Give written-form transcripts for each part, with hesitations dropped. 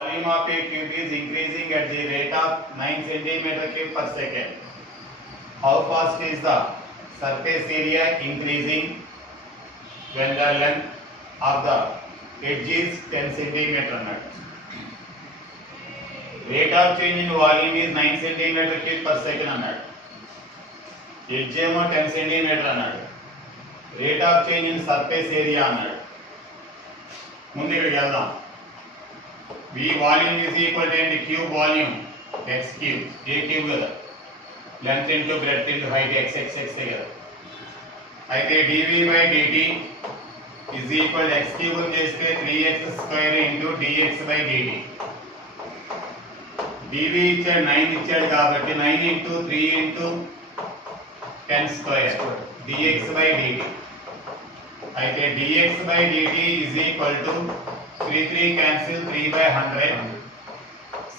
Volume of a cube is increasing at the rate of 9 centimeter cube per second. How fast is the surface area increasing when the length of the edge is 10 centimeter net? Rate of change in volume is 9 centimeter cube per second అన్నాడు. Edge ఏమో 10 centimeter అన్నాడు. Rate of change in surface area అన్నాడు. ముందు ఇక్కడికి వెళ్దాం. V volume is equal to the cube volume x cube a cube కదా length into breadth into height x x x కదా అయితే dv by dt is equal to x cube చేస్తే 3x square into dx by dt dv ఇచ్చాడు 9 ఇచ్చాడు కాబట్టి 9 into 3 into 10 square dx by dt అయితే dx by dt is equal to 3 cancel 3 by 100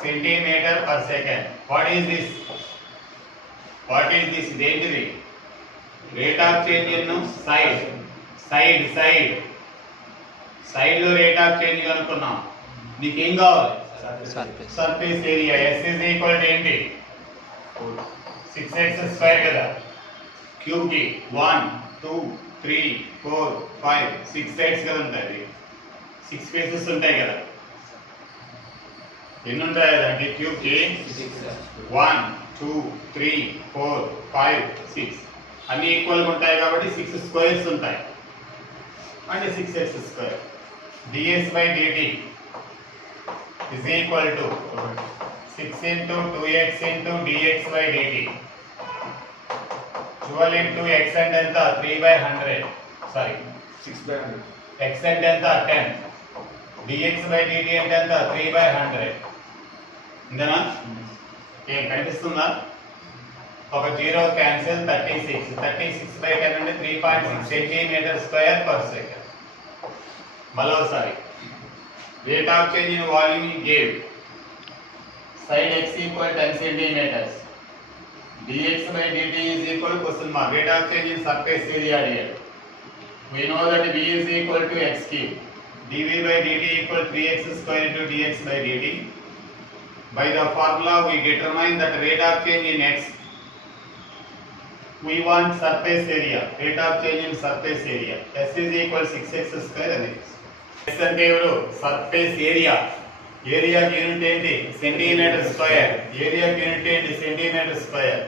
centimeter per second. What is this? What is this? Density. Rate of change in side. Side లో rate of change కనుక్కున్నాం. నీకు ఏం కావాలి? Surface area. S is equal to ఏంటి? 6x square కదా. Cube కి 1 2 3 4 5 6 sides కదా ఉంటుంది. 6 faces ఉంటాయి కదా ఎన్ని ఉంటాయి అంటే క్యూబ్ కి 1 2 3 4 5 6 అన్ని ఈక్వల్ గా ఉంటాయి కాబట్టి 6 స్క్వేర్స్ ఉంటాయి అంటే 6x square ds by dt is equal to 6 into 2x into dx by dt 12 into x అంటే ఎంత 3 by 100 సారీ 6 by 100 x అంటే ఎంత 10 dx by dt అంటే ఎంత 3 by 100 ఇందనా ఏం కనిపిస్తుందా ఒక 0 క్యాన్సిల్ 36 by 10 అంటే 3.6 సెంటీమీటర్ స్క్వేర్ పర్ సెకండ్ మరోసారి rate of change in volume gave side x equal 10 centimeters dx by dt is equal question mark rate of change in surface area here we know that v is equal to x cube dv by dt equal 3x square into dx by dt. By the formula we determine that rate of change in x. We want surface area. Rate of change in surface area. S is equal 6x square and x. S అంటే ఎవరు surface area. Area కి unit ఏంటి centimetre square. Area కి unit ఏంటి centimetre square.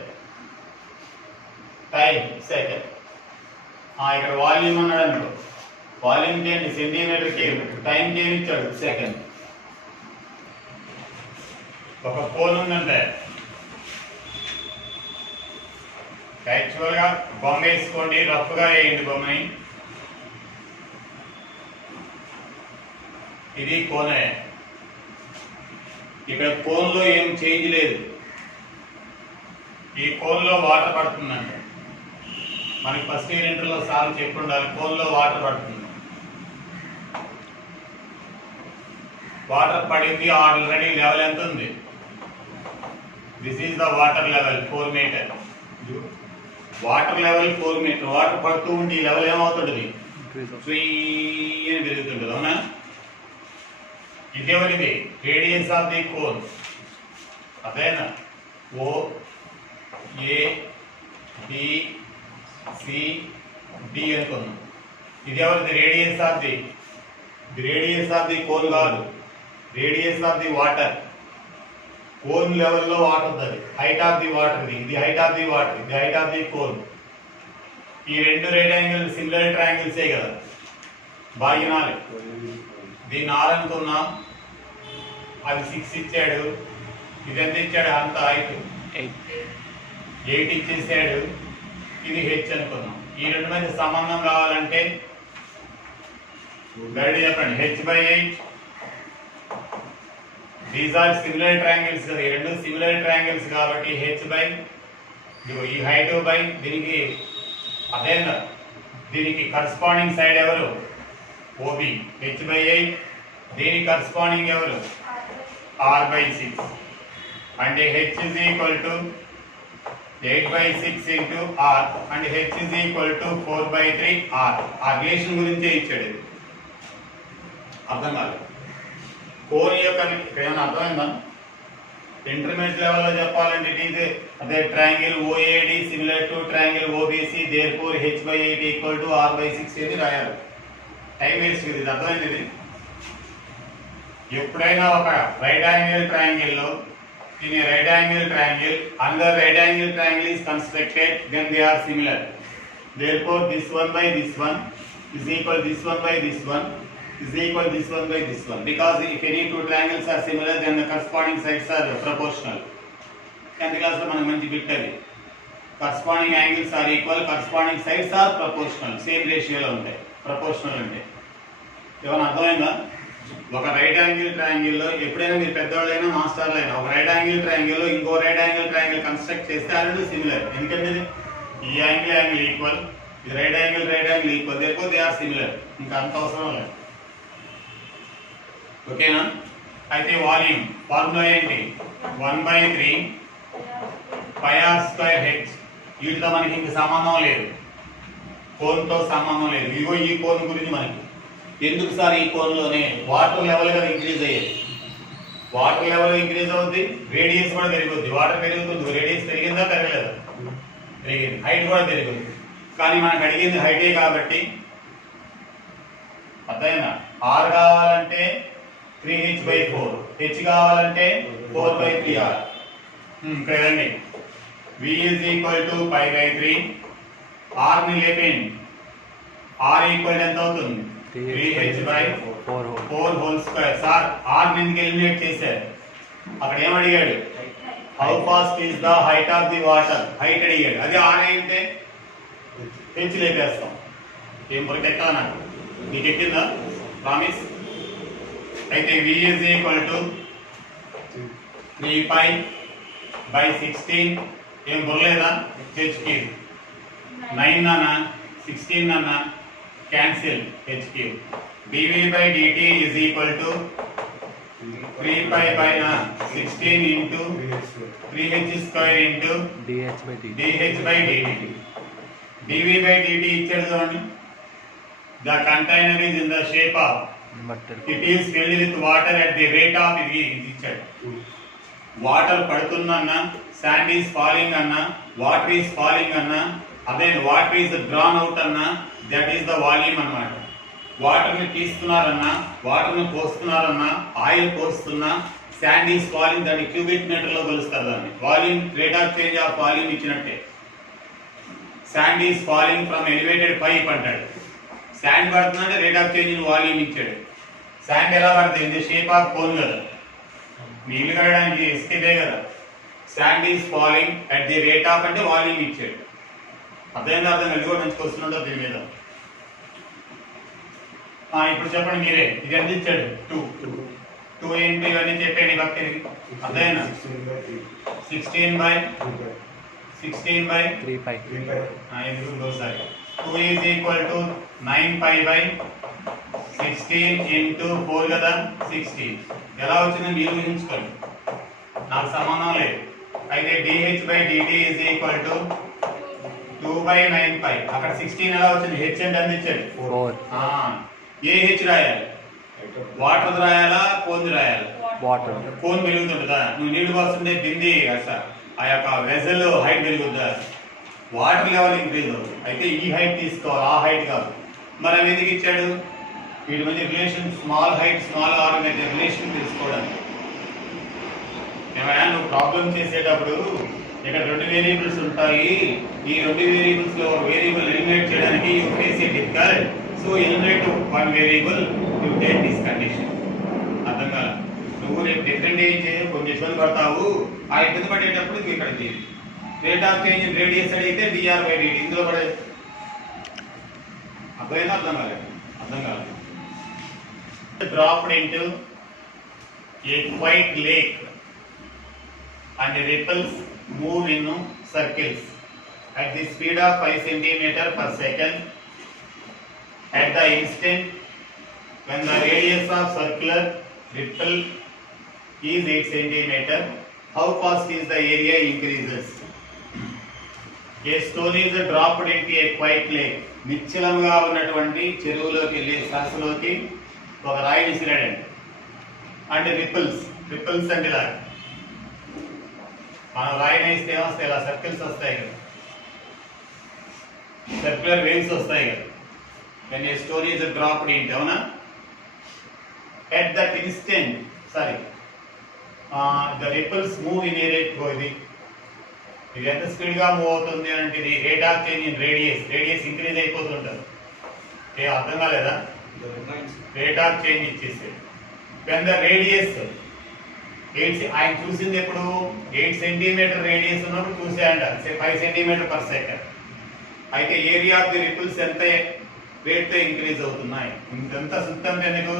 Time second. ఇక్కడ volume అన్నాడు అనుకో volume కి ఏంటి సెంటీమీటర్ క్యూబ్ టైం కి ఏమి ఇచ్చాడు సెకండ్ ఒక పోల్ ఉందంటే యాక్చువల్ గా బొమ్మ వేసుకోండి రఫ్ గా వేయండి బొమ్మని ఇది కోనే ఇక్కడ కోన్ లో ఏం చేంజ్ లేదు ఈ కోన్ లో వాటర్ పడుతుందంటే మనకి ఫస్ట్ ఇయర్ ఇంటర్లో సార్లు చెప్పి ఉండాలి కోన్లో వాటర్ పడుతుంది వాటర్ పడింది ఆల్రెడీ లెవెల్ ఎంత ఉంది this is the water level 4 metre water level 4 metre water పడుతూ ఉండి ఈ లెవెల్ ఏమవుతుంటుంది అని పెరుగుతుంటుంది అవునా ఇదేవరిది రేడియస్ ఆఫ్ ది కోన్ అదేనా O A B C D అనుకుందాం ఇది ఎవరిది రేడియస్ ఆఫ్ ది కోన్ కాదు radius of the water cone లెవెల్లో వాటర్ ఉంటుంది హైట్ ఆఫ్ ది వాటర్ ఇది హైట్ ఆఫ్ ది వాటర్ ఇది హైట్ ఆఫ్ ది కోన్ ఈ రెండు రైట్ యాంగిల్ సిమిలర్ ట్రయాంగిల్సే కదా బాగినాలి దీన్ని 6 అనుకున్నాం అది 6 ఇచ్చాడు ఇది ఎంత ఇచ్చాడు అంత హైట్ 8 ఇచ్చేసాడు ఇది హెచ్ అనుకున్నాం ఈ రెండు మధ్య సంబంధం కావాలంటే గైడ్ చెప్పండి H by 8 these are similar triangles కదా ఈ రెండు సిమిలర్ ట్రయాంగిల్స్ కాబట్టి హెచ్ బై ఈ హైట్ బై దీనికి అదే దీనికి కరస్పాండింగ్ సైడ్ ఎవరు ఓబి హెచ్ బై 8 దీనికి కరస్పాండింగ్ ఎవరు ఆర్ బై 6 అంటే H is equal to 8 by 6 into r and h is equal to 4 by 3 r ఆ రిలేషన్ గురించే ఇచ్చాడు ఇది అర్థం కాలేదు కోన్ యొక్క ఇక్కడ ఏమైనా అర్థమైందా? ఇంటర్మీడియట్ లెవెల్లో చెప్పాలంటే ఇట్ ఈజ్ అదే triangle OAD similar to triangle OBC therefore h/8 equal to r/6 అని రాయాలి. టైం వేస్ట్ ఇది. అర్థమైంది ఇది. ఎప్పుడైనా ఒక రైట్ యాంగిల్ ట్రయాంగిల్ లో in a right angle triangle another right angle triangle is constructed when they are similar, therefore this one by this one is equal this one by this one is equal this one by this one, because if any two triangles are similar then the corresponding sides are proportional. 10th class lo manam manchi bit adi corresponding angles are equal, corresponding sides are proportional, same ratio lo untayi. proportional ante ఏమన్నా అర్థమైందా? ఒక right angle triangle లో ఎప్పుడైనా మీరు పెద్దవాళ్ళైనా మాస్టర్లైనా ఒక right angle triangle లో ఇంకో రైట్ యాంగిల్ ట్రయాంగిల్ కన్స్ట్రక్ట్ చేస్తే ఆ రెండు సిమిలర్. ఎందుకంటే ఈ యాంగిల్ ఈక్వల్, ఇది right angle equal, therefore they are similar. ఇంకా అంత అవసరం లేదు. ఓకేనా? అయితే వాల్యూమ్ ఫార్ములా ఏంటి? 1/3 πr²h. వీటితో మనకి ఇంక సంబంధం లేదు, కోన్తో సంబంధం లేదు. ఇగో ఈ కోన్ గురించి మనకి ఎందుకు సార్? ఈ కోన్లోనే వాటర్ లెవెల్ కదా ఇంక్రీజ్ అయ్యేది. వాటర్ లెవెల్ ఇంక్రీజ్ అవుతుంది, రేడియస్ కూడా పెరుగుద్ది. వాటర్ పెరుగుతుంది, రేడియస్ పెరిగిందా పెరగలేదా? పెరిగింది. హైట్ కూడా పెరుగుతుంది. కానీ మనకు అడిగింది హైటే కాబట్టి అర్థమైందా? r కావాలంటే 3h/4, h కావాలంటే 4/3r. ఇక్కడ రండి. v is equal to π/3. r ని లేపేయండి. r ఈక్వల్ ఎంత అవుతుంది? 3h/4 whole square. Sir r ని ఎందుకు ఎలిమినేట్ చేశారు? అక్కడ ఏం అడిగాడు? How fast is the height of the water. Height అడిగాడు. అది r అయితే h లేపేస్తాం. ఏం పొరకెక్కాల నాకు? నీకు ఎక్కిందా? ప్రామిస్. అయితే v is equal to 3π/16. ఏం బొరలేదా? h cube. 9 నానా 16 నానా cancel h cube. dv/dt is equal to 3π/16 into 3h square into dh/dt. dv/dt ఇచ్చాడు చూడండి. The container is in the shape of, it is filled with water at the rate of, ఇది ఇచ్చాడు. Water పడుతుందన్నా, sand is falling అన్నా, water is falling అన్నా, అదే water is drawn out అన్నా, that is the volume అన్నమాట. వాటర్ని తీస్తున్నారన్నా, వాటర్ని పోస్తున్నారన్నా, ఆయిల్ పోస్తున్నా, శాండ్ ఈస్ ఫాలింగ్, దాన్ని క్యూబిక్ మీటర్లో కొలుస్తారు. దాన్ని volume, rate of change of volume ఇచ్చినట్టే. Sand is falling from elevated pipe అంటాడు. శాండ్ పడుతుందంటే rate of change in volume ఇచ్చాడు. శాండ్ ఎలా పడుతుంది? In the shape of cone కదా. నీళ్లు కడడానికి ఇసుకే కదా. Sand is falling at the rate of అంటే వాల్యూమ్ ఇచ్చాడు. అర్థమైందా? అర్థం కలిగి కూడా మంచి క్వశ్చన్ ఉంటుంది దీని మీద. ఇప్పుడు చెప్పండి మీరే. ఇది ఎంత ఇచ్చాడు? 2 ఏంటి? ఇవన్నీ చెప్పండి భక్తిని. అర్థమైనా? 16/3π. ఎందుకు ఒకసారి 2 ఈజ్ ఈక్వల్ టు 9π/16 ఇంటూ 4 కదా 16. ఎలా వచ్చిందో మీరు ఊహించుకోండి, నాకు సంబంధం లేదు. అయితే dh/dt ఈజ్ ఈక్వల్ టు 2/9π. అక్కడ 16 ఎలా వచ్చింది? h అంటే ఎంత ఇచ్చాడు? 4. ఏ హెచ్ రాయాలి? వాటర్ రాయాలా, కోన్ రాయాలా? వాటర్. కోన్ పెరుగుతుంటుందా? నువ్వు నీళ్లు పోస్తుంటే బింది ఆ యొక్క వెజల్ హైట్ పెరుగుతుందా? వాటర్ లెవెల్ ఇంక్రీజ్ అవుతుంది. అయితే ఈ హైట్ తీసుకోవాలి, ఆ హైట్ కాదు. మరి అవి ఎందుకు ఇచ్చాడు? వీటి మధ్య relation, small height small R మధ్య రిలేషన్ తెలుసుకోవడానికి. ఏమైనా నువ్వు ప్రాబ్లం చేసేటప్పుడు ఇక్కడ 2 వేరియబుల్స్ ఉంటాయి. ఈ 2 వేరియబుల్స్ లో వేరియబుల్ ఎలిమినేట్ చేయడానికి you face it difficult. So eliminate 1 variable, you take this condition. అర్థం కాదు. నువ్వు రేపు డిఫరెంట్ కొన్ని ఇబ్బంది పడతావు. ఆ ఇబ్బంది పడేటప్పుడు ఇక్కడ rate of change in radius అడిగితే dr/dt ఇందులో పడే. అర్థమైనా? అర్థం కాలేదు. అర్థం కాదు. Dropped into a quiet lake and the ripples move in circles at the speed of 5 cm/second. At the instant when the radius of circular ripple is 8 cm, how fast is the area increases? A stone is dropped into a quiet lake. నిశ్చలంగా ఉన్నటువంటి చెరువులోకి వెళ్ళి సరస్సులోకి ఒక రాయి విసిరాడండి. And ripples అంటే ఇలా మనం రాయిని వేస్తే ఏమొస్తాయి, ఇలా సర్కిల్స్ వస్తాయి కదా, సర్క్యులర్ వేవ్స్ వస్తాయి కదా. when a stone is dropped into, అవునా, at that instant the ripples move in a rate ఇది ఎంత స్పీడ్ గా మూవ్ అవుతుంది అంటే ఇది rate of change in radius increase అయిపోతుంటది. అర్థం కాలేదా? రేట్ ఆఫ్ చేంజ్ ఇచ్చేసి when the radius ఆయన చూసింది ఎప్పుడు 8 సెంటీమీటర్ రేడియస్ ఉన్నప్పుడు చూసేయంట, 5 సెంటీమీటర్ పర్ సెకండ్. అయితే ఏరియా ఆఫ్ ది రిపుల్స్ ఎంత రేట్ తో ఇంక్రీజ్ అవుతున్నాయి. ఇంతంతా సుత్తం ఎందుకు?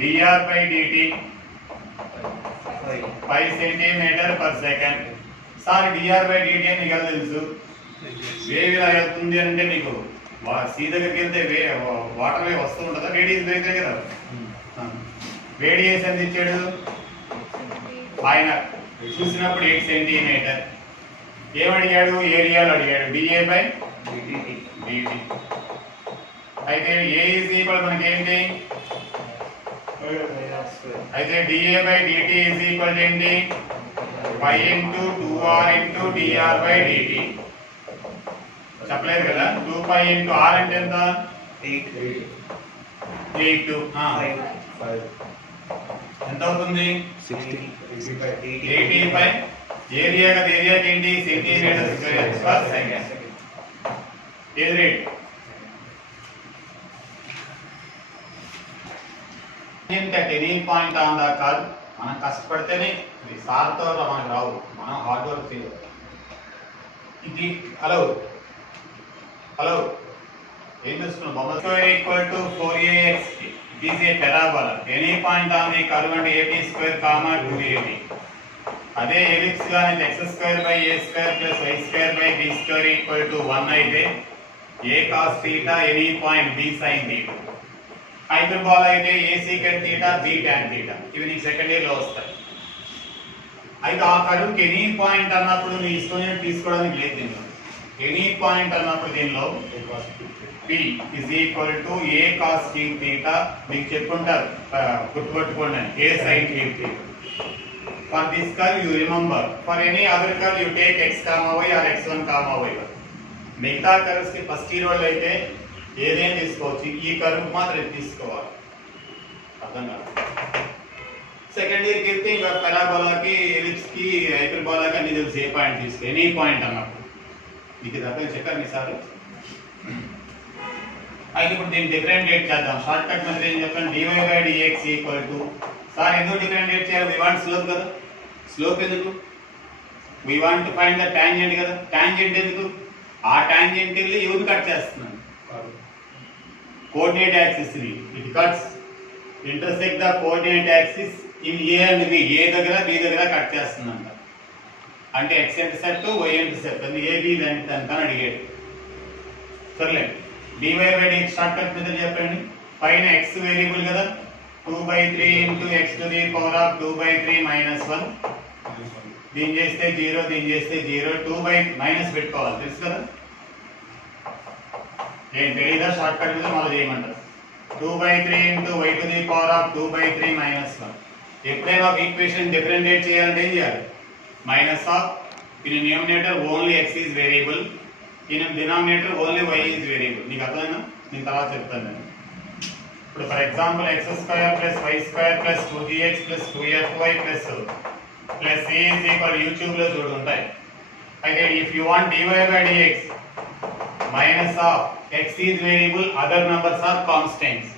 dr by dt 5 centimetre per second. Sir dr by dt అని మీకు తెలుసు. వేవ్ ఇలా వెళ్తుంది అంటే మీకు సీ దగ్గరికి వెళ్తే వాటర్ వేవ్ వస్తూ ఉంటుందా? రేడియస్ వేవ్ కదా. రేడియస్ ఎంత ఇచ్చాడు ఆయన చూసినప్పుడు 8 సెంటీమీటర్. ఏమడిగాడు? ఏరియాలో అడిగాడు. dA by dt. అయితే A ఈజ్ ఈక్వల్ మనకి ఏంటి? అయితే dA by dt is equal ఏంటి? 5 into 2r into dr by dt. చెప్పలేదు కదా? 2π into r అంటే ఎంత? 8 ఎంత అవుతుంది? 80 పై ఏరియా కదా. ఏరియాకి ఏంటి? Centimetre square per second. ఏది rate? at any point on the curve మనం కష్టపడితేనే సార్తో మనకు రావు, మనం హార్డ్ వర్క్ చేయాలి. ఇది హలో ఏం చేస్తున్నాం? బొమ్మ square equal to 4ax is a parabola. Any point on the curve and ab square comma 2ab. అదే ఎలిప్స్ గాని x square by a square plus y square by b square equal to 1 అయితే a cos θ any point b sin θ. Hyperbola అయితే a secant θ b tan θ. ఇవి నీకు second year లో వస్తాయి. అయితే ఆ కర్వ్కి ఎనీ పాయింట్ అన్నప్పుడు నీ ఇష్టం తీసుకోవడానికి లేదు. దీనిలో ఎనీ పాయింట్ అన్నప్పుడు దీనిలో p is equal to a cos θ. మీకు చెప్పుకుంటారు, గుర్తుపెట్టుకోండి, a sin θ. For this curve you remember, for any other curve you take x comma y or x1 comma y. మిగతా కర్వ్స్ కి ఫస్ట్ ఇయర్ వాళ్ళు అయితే ఏదైనా తీసుకోవచ్చు, ఈ కర్వ్ మాత్రం తీసుకోవాలి. అర్థం కాదు. సెకండ్ ఇయర్కి వెళ్తే ఇంకా పారాబోలాకి, ఎలిప్స్ కి, హైపర్బోలాకి అన్ని తెలుసు. ఏ పాయింట్ తీసుకో, ఎనీ పాయింట్ అన్నప్పుడు మీకు అర్థం చెప్పారు మీ సార్. అయితే ఇప్పుడు దీన్ని డిఫరెంటియేట్ చేద్దాం. షార్ట్ కట్ మెథడ్ ఏం చెప్పండి? dy by dx equal to, sir ఎందుకు డిఫరెంటియేట్ చేయాలి? వి వాంట్ స్లోప్ కదా. స్లోప్ ఎందుకు? We want to find the tangent కదా. టాంజెంట్ ఎందుకు? ఆ టాంజెంట్ వెళ్ళి ఎవరు కట్ చేస్తున్నాను? కోఆర్డినేట్ యాక్సిస్ ని. It cuts intersect the coordinate axis in A and B. A దగ్గర బి దగ్గర కట్ చేస్తుందంట. అంటే ఎక్స్ ఇంటర్సెప్ట్, వై ఇంటర్సెప్ట్, అది ఏబి దానికి అడిగాడు. సర్లే, dy by dx short cut method చెప్పండి. పైన x వేరియబుల్ కదా, 2/3 into x to the power of 2/3 minus 1. దీని చేస్తే 0, దీని చేస్తే 0. 2 by మైనస్ పెట్టుకోవాలి, తెలుసు కదా. ఏం తెలీదా? షార్ట్ కట్ మెథడ్ మళ్ళీ చేయమంటారు. 2/3 into y to the power of 2/3 minus 1. ఎప్పుడైనా ఒక ఈక్వేషన్ డిఫరెంటియేట్ చేయాలంటే ఏం చేయాలి? Minus of, in numerator only x is variable, in denominator only y is variable. నీకు అర్థమైనా? నేను తర్వాత చెప్తాను. ఇప్పుడు for example x square plus y square plus 2gx plus 2fy plus c is equal YouTube లో చూడుంటాయి. అయితే if you want dy by dx minus of x is variable, other numbers are constants.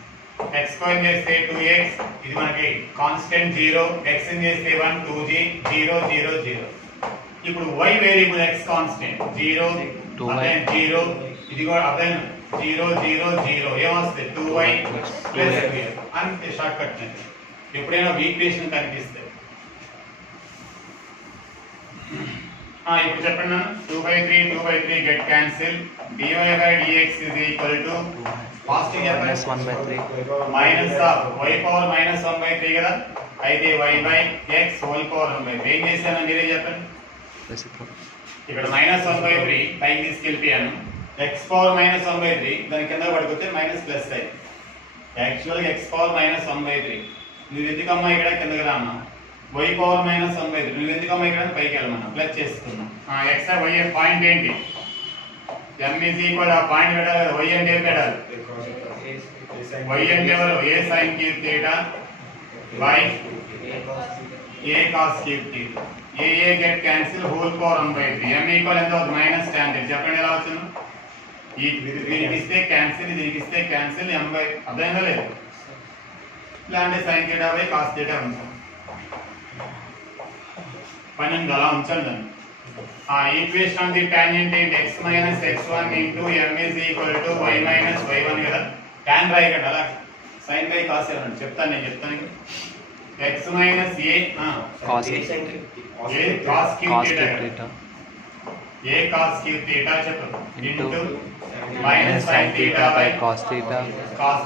x square చేస్తే 2x, ఇది మనకి constant 0, x చేస్తే 1, 2g, 0 0 0. ఇప్పుడు y variable, x constant 0, అదే 0, ఇది కూడా అదే 0 0 0. ఏమొస్తుంది? 2y plus 2x. అంతే షార్ట్ కట్ మెథడ్. ఎప్పుడైనా ఈక్వేషన్ కనిపిస్తే ఇప్పుడు చెప్పండి. 2/3 get cancel. dy by dx is equal to positive చెప్పండి, minus of y power minus 1/3 కదా. అయితే y by x whole power 1/3. ఏం చేశాను మీరే చెప్పండి. ఇక్కడ -1/3 పైకి తీసుకెళ్ళిపోయాను. x పవర్ -1/3 దాని కింద పడుకుంటే మైనస్ ప్లస్ అయింది. యాక్చువల్గా x పవర్ -1/3 నువ్వు ఎందుకమ్మా ఇక్కడ కిందకి రామ్మా y పవర్ మైనస్ 1/3 నువ్వు ఎందుకమ్మా ఇక్కడ పైకి వెళ్ళమన్నా ప్లస్ చేసుకున్నాం x y పాయింట్ ఏంటి m ఈజ్ ఈక్వల్ ఆ పాయింట్ పెట్టాలి y అంటే ఏం పెట్టాలి y అంటే ఎవరు a sin cube theta by a cos cube theta a get cancel whole power 1/3 m equal ఎంత అవుతుంది మైనస్ tan theta చెప్పండి ఎలా వచ్చింది ఈ దీనికి ఇస్తే క్యాన్సిల్ దీనికి ఇస్తే క్యాన్సిల్ m బై అర్థమైందా లేదు ఇలా అంటే sin theta by cos theta ఉంచాలి పని అలా ఉంచండి ఆ ఈక్వేషన్ ఆఫ్ ది టాంజెంట్ ఏంటి x minus x1 into m is equal to y minus y1 కదా tan రాయకండి అలా sin బై cos ఏనండి చెప్తాను నేను చెప్తాను x minus a cos cube theta a cos cube theta చెప్పు into minus sin theta by cos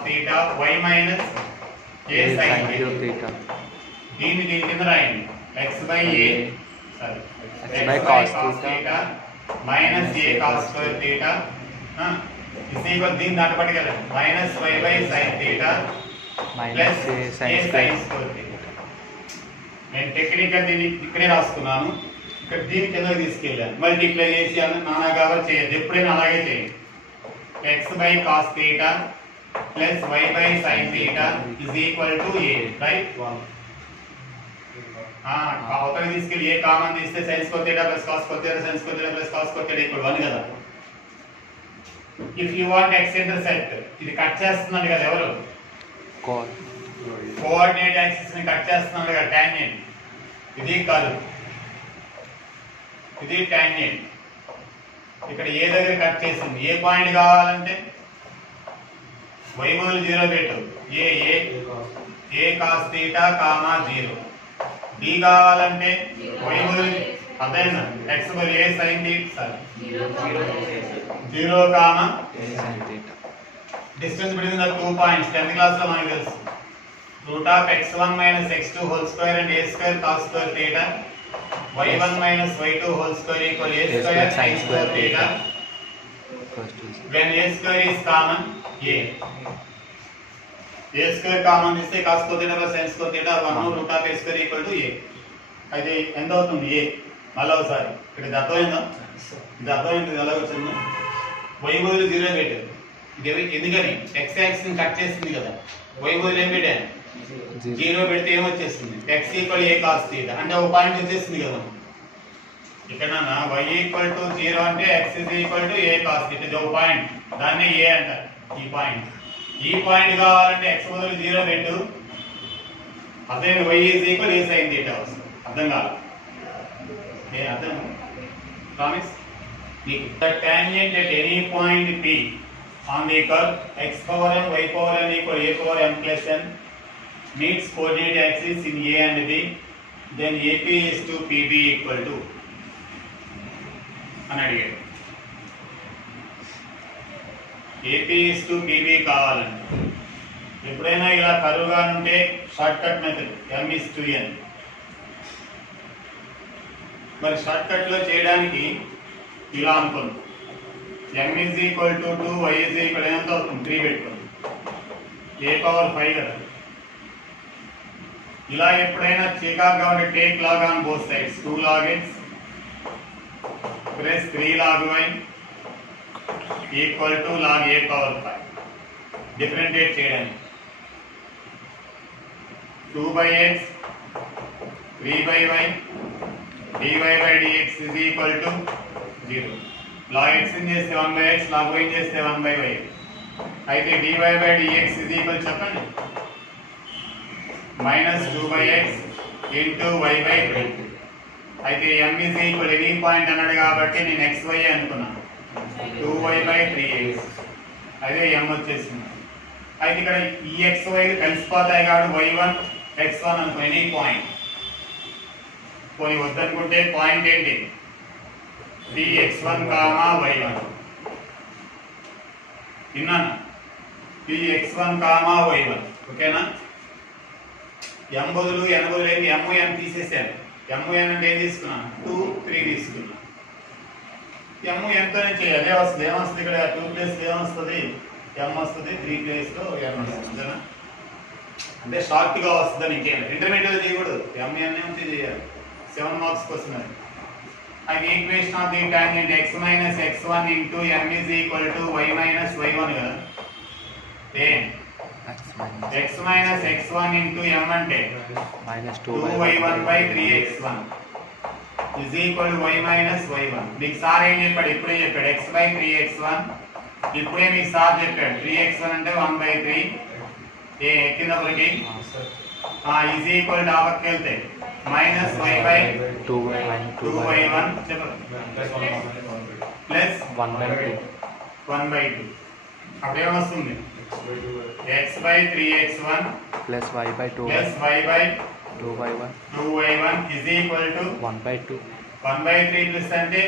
theta y minus a sin cube theta దీని కింద రాయండి x by a sorry x by cos theta minus a cos square theta is equal దీని దాంట్లో పట్టుకెళ్ళండి minus y by sin theta plus minus a sin square theta నేను technical దీన్ని ఇక్కడే రాసుకున్నాను ఇక్కడ దీని కిందకి తీసుకెళ్ళాను మల్టిప్లై చేసి నానా కవర్ చేయొద్దు ఎప్పుడైనా అలాగే చేయండి x by cos theta plus y by sin theta is equal to a right అవతల తీసుకెళ్ళి ఏ కామన్ తీస్తే sin square theta plus cos square theta sin square theta plus cos square theta equal 1 కదా if you want x intercept ఇది cut చేస్తున్నాడు కదా ఎవరు coordinate axis ని cut చేస్తున్నాడు కదా టాంజెంట్ ఇది కాదు ఇది టాంజెంట్ ఇక్కడ ఏ దగ్గర కట్ చేసింది ఏ పాయింట్ కావాలంటే y బదులు 0 పెట్టు a cos theta 0 d కావాలంటే y బదులు అదేనా x బదులు a sin theta 0 comma distance between the 2 points 10th class లో మనకు తెలుసు root of x1 minus x2 whole square and a square cos square theta y1 minus y2 whole square equal a square sin square theta when a square is common a square common ఇస్తే cos square theta plus sin square theta 1 root of a square equal to a అయితే ఎంత అవుతుంది a మళ్ళీ ఒకసారి ఇక్కడ ఇది అర్థమైంది ఎలా వచ్చిందో y బదులు 0 పెట్టారు ఇది ఎందుకని x యాక్సిస్ ని కట్ చేస్తుంది కదా y బదులు ఏం పెట్టాను 0 పెడితే ఏం వచ్చేస్తుంది x equal a cos theta అంటే ఒక పాయింట్ వచ్చేస్తుంది కదా ఇక్కడ y ఈక్వల్ టు 0 అంటే x is equal to a cos theta ఇది ఒక పాయింట్ దాన్ని a అంటారు ఈ పాయింట్ కావాలంటే x బదులు 0 పెట్టు అదే y is equal a sin theta వస్తుంది అర్థం కాదు అర్థం promise the tangent at any point p on the curve x power m y power n equal a power m plus n meets coordinate axis in a and b then ap is to pb equal to అని అడిగాడు ap is to pb కావాలంటే ఎప్పుడైనా ఇలా కరువుగా ఉంటే short cut method m is to n మరి short cut లో చేయడానికి ఇలా అనుకోండి m is equal to 2 y is equal ఎంత అవుతుంది 3 పెట్టుకోండి a పవర్ 5 కదా ఇలా ఎప్పుడైనా చికాగ్గా ఉంటే take log on both sides 2 log x plus 3 log y equal to log a power 5 differentiate చేయడానికి 2 by x 3 by y dy by dx is equal to 0 log x ని చేస్తే 1 by x log y ని చేస్తే 1 by y అయితే dy by dx is equal చెప్పండి minus 2 by x into y by 3 అయితే m is equal any point అన్నాడు కాబట్టి నేను xy అనుకున్నాను 2y by 3x అదే m వచ్చేసింది అయితే ఇక్కడ ఈ xy కలిసిపోతాయి కాబట్టి y1 x1 అనుకో ఎనీ పాయింట్ పోనీ వద్దనుకుంటే పాయింట్ ఏంటి dx1 y1 విన్నానా dx1 y1 ఓకేనా m బదులు n బదులు ఏంటి m n తీసేసాను m n అంటే ఏం తీసుకున్నాను 2 3 తీసుకున్నాను m n తోనే చేయాలి అదే వస్తుంది ఏమొస్తుంది ఇక్కడ 2 ప్లేస్ ఏమొస్తుంది m వస్తుంది 3 ప్లేస్ లో n వస్తుంది అంతేనా అంటే షార్ట్గా వస్తుందని ఇంకేం ఇంటర్మీడియట్ చేయకూడదు ఎంఎన్ఎం చేయాలి 7 మార్క్స్ కోసం అది అది equation of the tangent x minus x1 into m is equal to y minus y1 కదా ఏం x minus x1 into m అంటే minus 2y1 by 3x1 is equal to y minus y1 మీకు sir ఏం చెప్పాడు ఇప్పుడే చెప్పాడు x by 3x1 ఇప్పుడే మీకు సార్ చెప్పాడు 3x1 అంటే 1 బై 3 ఏ కింద ఒకటి ఈజ్ ఈక్వల్ టు ఆపర్కి వెళ్తే మైనస్ y బై 2y1 చెప్పండి plus 1 by 2 అప్పుడేమొస్తుంది x by 3x1 plus y by 2 plus y by 2y1 is equal to 1 by 2 1 by 3 plus అంటే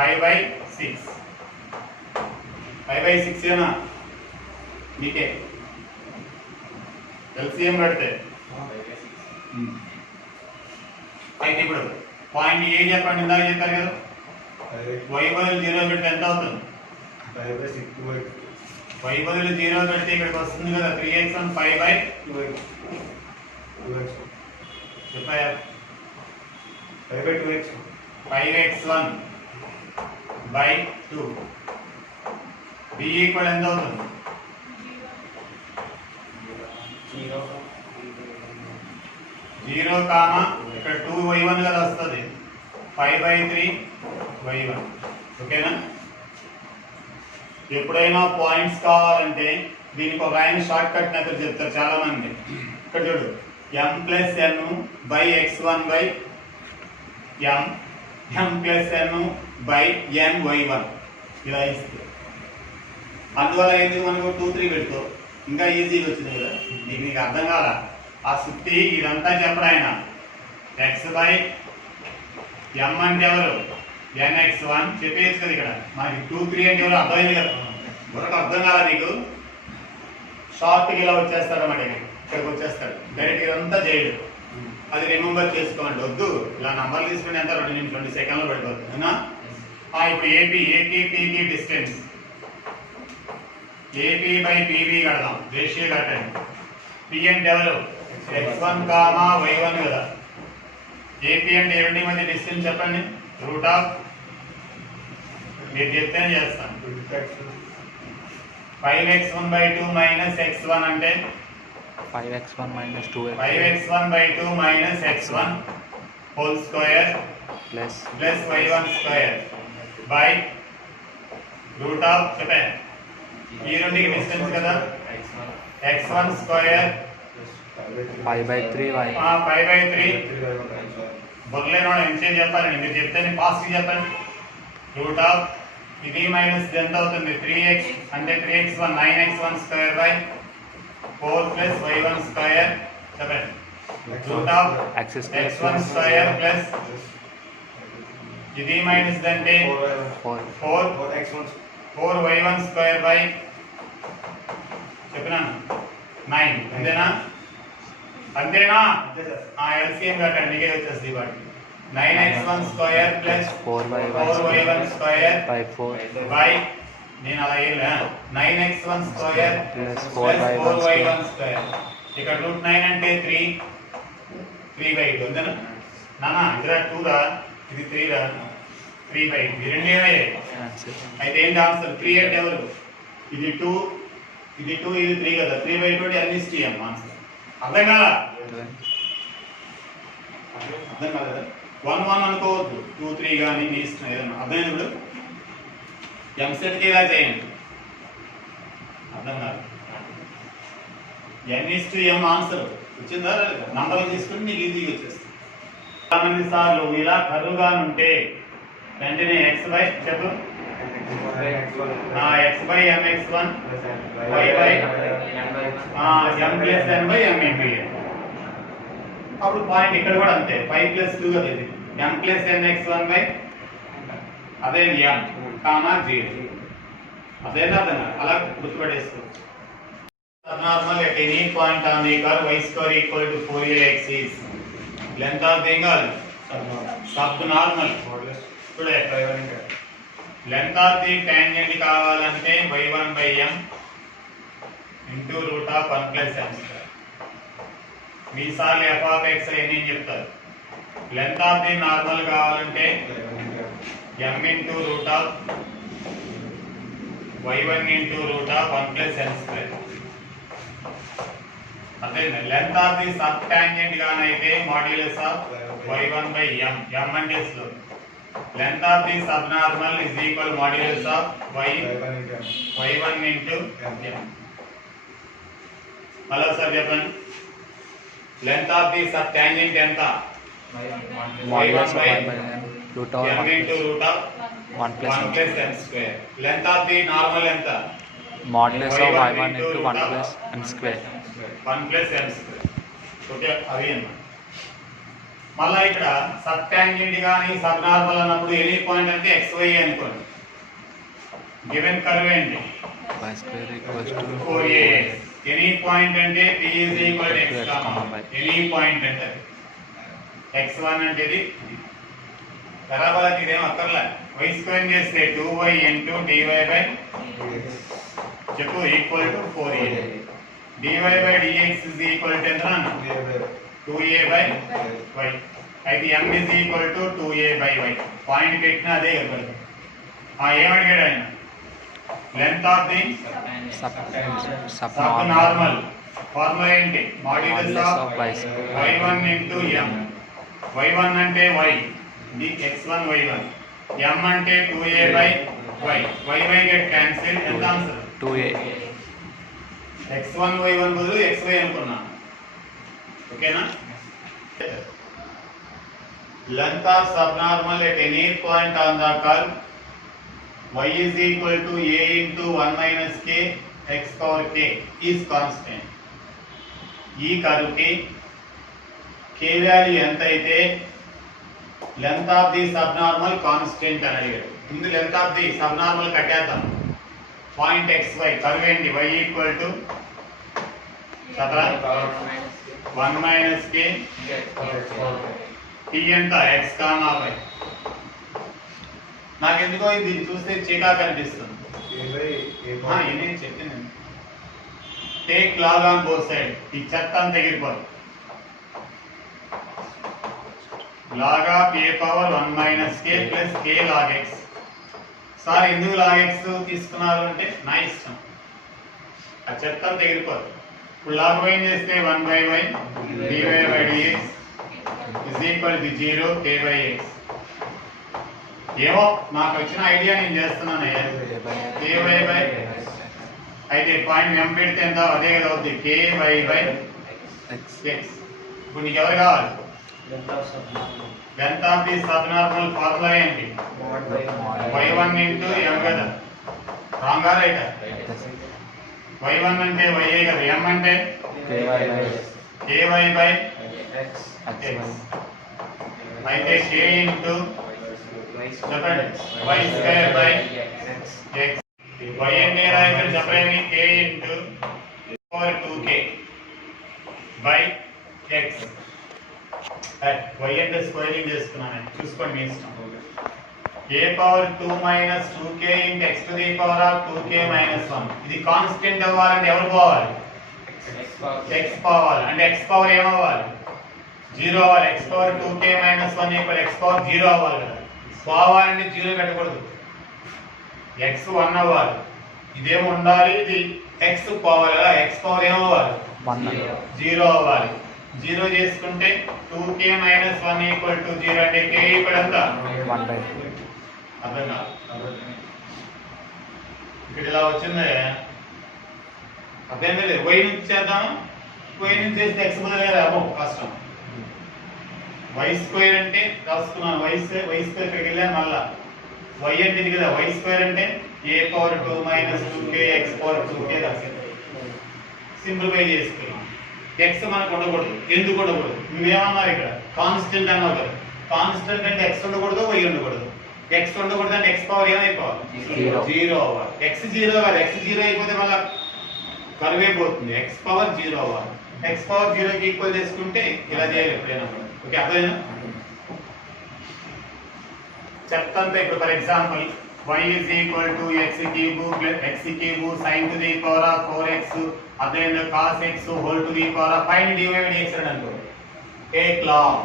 5 by 6 5 by 6 ఏనా మీకే LCM పెడితే అయితే ఇప్పుడు పాయింట్ ఏ చెప్పండి ఇందాక చెప్పారు కదా y బదులు 0 పెడితే ఎంత అవుతుంది 5 by 6 y బదులు 0 పెడితే ఇక్కడికి వస్తుంది కదా 3x1 5 by 2x చెప్పాయా 5 by 2x 5x1 by 2 b equal ఎంత అవుతుంది 0 కామా ఇక్కడ 2y1 కదా వస్తుంది 5 by 3y1 ఓకేనా ఎప్పుడైనా పాయింట్స్ కావాలంటే దీనికి ఒక ఆయన షార్ట్ కట్ మెథడ్ చెప్తారు చాలా మంది ఇక్కడ చూడు m plus n by x1 by m plus n by n y1 ఇలా ఇస్తే అందువల్ల ఎందుకు మనకు 2 3 పెడుతూ ఇంకా ఈజీగా వచ్చింది కదా నీకు అర్థం కాదా ఆ సుత్తి ఇదంతా చెప్పడం ఆయన x బై m అంటే ఎవరు nx1 చెప్పేయచ్చు కదా ఇక్కడ మనకి 2 3 అంటే ఎవరు అర్థమైంది కదా మరొక అర్థం కాదా నీకు షార్ట్కి ఇలా వచ్చేస్తాడు అన్నమాట ఇక్కడికి వచ్చేస్తాడు డైరెక్ట్ ఇదంతా చేయడు అది రిమెంబర్ చేసుకోండి వద్దు ఇలా నంబర్లు తీసుకుని ఎంత 20 సెకండ్లో పడిపోతుంది అవునా ఇప్పుడు ఏపీ పీకి డిస్టెన్స్ ఏపీ బై పీబీ కడదాం రేషియో కట్టండి పి అంటే ఎవరు x1 కామా y1 కదా ఏపీ అంటే ఏ రెండు మధ్య డిస్టెన్స్ చెప్పండి రూట్ ఆఫ్ మీరు చెప్తేనే చేస్తాను 5x1 by 2 minus x1 అంటే 5x1 minus 2x 5x1 by 2 minus x1 whole square plus y1 square by root of చెప్పే ఈ రెండుకి డిస్టెన్స్ కదా x1 square 5 by 3 y 5 by 3 బొర్లేనో ఎంచేం చెప్పాలండి మీరు చెప్తేనే ఫాస్ట్ చెప్పండి రూట్ ఆఫ్ ఇది మైనస్ ఎంత అవుతుంది 3x అంటే 3x1 9x1 square by 4 plus y1 square చెప్పండి root of x1 square plus ఇది మైనస్ అంటే 4y1 స్క్వేర్ బై చెప్పినాను 9 అంతేనా అంతేనా ఎల్సిఎం కట్టండి ఇదే వచ్చేస్తుంది వాటికి 9x1 square plus 4y1 square by 4 by నేను అలా ఏం 9x1 square plus plus 4y1 4y1 square ఇక్కడ రూట్ 9 అంటే 3 బై 2 అంతేనా నానా ఇక్కడ 2 రా ఇది 3 రా 3 బై 2 ఈ రెండు ఏమయ్యాయి answer అయితే ఏంటి ఆన్సర్ 3 అంటే ఎవరు ఇది 2 ఇది 3 కదా 3 బై 2 అంటే అన్ని ఇస్తాం ఆన్సర్ అర్థం కాదా అర్థం కాదా 1 1 అనుకోవద్దు 2 3 కానీ నీ ఇష్టం ఏదన్నా అర్థమైంది ఇప్పుడు ఎంసెట్కి ఇలా చేయండి అర్థం కాదు n/m ఆన్సర్ వచ్చిందా నంబర్లు తీసుకుని నీకు ఈజీగా వచ్చేస్తుంది చాలా మంది సార్లు ఇలా కరువుగా ఉంటే వెంటనే x బై చెప్పు x by mx1 y by m plus n by m into n అప్పుడు పాయింట్ ఇక్కడ కూడా అంతే 5 ప్లస్ 2 కదా ఇది m plus n x1 by అదే m కామా 0 అదేనా అలా గుర్తుపెట్టేసుకోవచ్చు normal at any point on the curve y square equal to 4ax is length of the angle subnormal today length of the tangent కావాలంటే y1 by m into root of 1 plus m square మీ సార్లు F of X ఎన్ని అని చెప్తారు. Length of the normal కావాలంటే m into root of y1 into root of 1 plus n square. అదే length of the sub tangent గానైతే modulus of y1 by m. m అంటే slope. Length of the sub normal is equal modulus of y1 into m. మళ్ళీ ఒకసారి చెప్పండి. Length of the sub tangent ఎంత? Modulus y1 of by y by n root of m into root of 1 plus 1 n. Plus n square. Length of the normal ఎంత? Modulus of y1 y1 into into 1 root of plus n square. 1 plus n square. Okay, అవి అన్నమాట. మళ్ళీ ఇక్కడ sub tangent కానీ sub normal అన్నప్పుడు any point అంటే xy అనుకోండి. Given curve ఏంటి? Y square equals to 4ax. Any point అంటే p is equal to x, any point అంటే x1 అంటే ఇది పరాబోలాకి ఇదేం అక్కర్లే. y స్క్వేర్ చేస్తే 2y ఇంటూ dy బై చెప్పు equal to 4a. dy by dx is equal to ఎంత అన్న? 2a by y. అయితే m is equal to 2a by y. Point పెట్టినా అదే కదా. ఏమడిగాడు ఆయన? Length of the sub sub normal formula ఏంటి? Modulus Modulus of of y square. y1 into m. y1 అంటే y, the x1 y1. m అంటే 2a by y. y get cancel. ఎంత answer? 2a. x1 y1 బదులు xy అనుకున్నా. ఓకేనా? Length of sub normal at any point on the curve y is equal to a into 1 minus k x power k is constant. ఈ curve కి k value ఎంత అయితే length of the sub normal constant అని అడిగాడు. ముందు length of the sub normal కట్టేద్దాం. Point xy curve ఏంటి? y equal to 1 minus k t ఎంత? x comma y. నాకెందుకో ఇది చూస్తే చీకా కనిపిస్తుంది. నేను చెప్పింది take log on both side. ఈ చెత్త అంతా ఎగిరిపోదు. Log of a power 1 minus k plus k log x. Sir ఎందుకు లాగ్ ఎక్స్ తీసుకున్నారు అంటే నా ఇష్టం. ఆ చెత్త అంతా ఎగిరిపోదు. ఇప్పుడు లాగ్ వై చేస్తే 1 by y dy by dx is equal to 0 k by x. ఏమో నాకు వచ్చిన ఐడియా నేను చేస్తున్నాను. ky బై అయితే పాయింట్ m పెడితే ఎంత? అదే కదా అవుతుంది. ky by x. ఇప్పుడు నీకు ఎవరు కావాలి? Length of the sub normal formula ఏంటి? y1 ఇంటూ m కదా. రాంగా రైటా? y1 అంటే y కదా. m అంటే ky బై x. అయితే k ఇంటూ చెప్పండి y square by x. y అంటే ఎలా ఇక్కడ చెప్పలేని k into power 2k by x. y అంటే స్క్వేరింగ్ చేస్తున్నాను, చూసుకోండి మీ ఇష్టం. k power 2 minus 2k into x to the power of 2k minus 1. ఇది కాన్స్టెంట్ అవ్వాలంటే ఎవరు పోవాలి? x పోవాలి. అంటే x పవర్ ఏమవ్వాలి? 0 అవ్వాలి. x power 2k minus 1 equal x power 0 అవ్వాలి కదా. పోవాలంటే 0 పెట్టకూడదు. x 1 అవ్వాలి. ఇదేమో ఉండాలి. ఇది x పోవాలి కదా. x పవర్ ఏమవ్వాలి? 0 అవ్వాలి. 0 చేసుకుంటే 2k మైనస్ 1 ఈక్వల్ టు 0 అంటే k ఈక్వల్ ఎంత? 1/2. అర్థం కాదు. ఇక్కడ ఇలా వచ్చిందే అర్థం లేదు. y నుంచి చేద్దాం. y నుంచి చేస్తే x బదులు అమ్మో కష్టం. y స్క్వేర్ అంటే రాసుకున్నాను. y స్క్వేర్ ఇక్కడికి వెళ్ళాను. మళ్ళా y అంటే ఇది కదా. y స్క్వేర్ అంటే a power 2 minus 2k x power 2k రాసాను. సింప్లిఫై చేసుకున్నాం. x మనకు ఉండకూడదు. ఎందుకు ఉండకూడదు? నువ్వేమన్నారు ఇక్కడ? కాన్స్టెంట్ అన్నావు కదా. కాన్స్టెంట్ అంటే x ఉండకూడదు, y ఉండకూడదు. x ఉండకూడదు అంటే x పవర్ ఏమైపోవాలి? 0 అవ్వాలి. x 0 కాదు. x 0 అయిపోతే మళ్ళీ కరువే పోతుంది. x పవర్ 0 అవ్వాలి. x పవర్ 0కి ఈక్వల్ చేసుకుంటే ఇలా చేయాలి ఎప్పుడైనా. ఓకే, అర్థమైనా? చెప్తాను ఇప్పుడు. For example y is equal to x cube plus x cube sin to the power of 4x అదేవిధంగా cos X whole to the power of find dy by dx అని అనుకో టేక్ లాగ్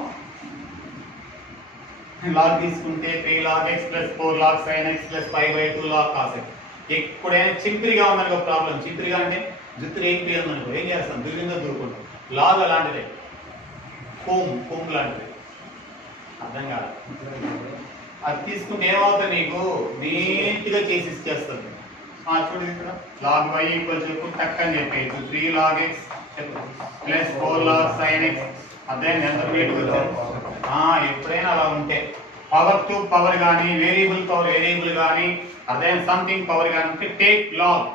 లాగ్ తీసుకుంటే 3 log x plus 4 log sin x plus 5/2 log cos x ఎప్పుడైనా చింపిరిగా ఉందనుకో problem చింపిరిగా అంటే జుత్తు రేగిపోయింది అనుకో ఏం చేస్తాం దుర్గంగా దూరుకుంటాం లాగ్ అలాంటిదే కోమ్ లాంటిది అర్థం కాదు అది తీసుకుంటే ఏమవుతుంది నీకు నీట్గా చేసి ఇచ్చేస్తుంది చూడు ఇక్కడ లాగ్ y ఈక్వల్ చెప్పు టక్ అని చెప్పేయచ్చు 3 log x plus 4 log sin x అదే ఎంత రేటు వచ్చారు ఎప్పుడైనా అలా ఉంటే పవర్ టు పవర్ కానీ వేరియబుల్ పవర్ వేరియబుల్ కానీ అదే సంథింగ్ పవర్ కానీ ఉంటే టేక్ లాగ్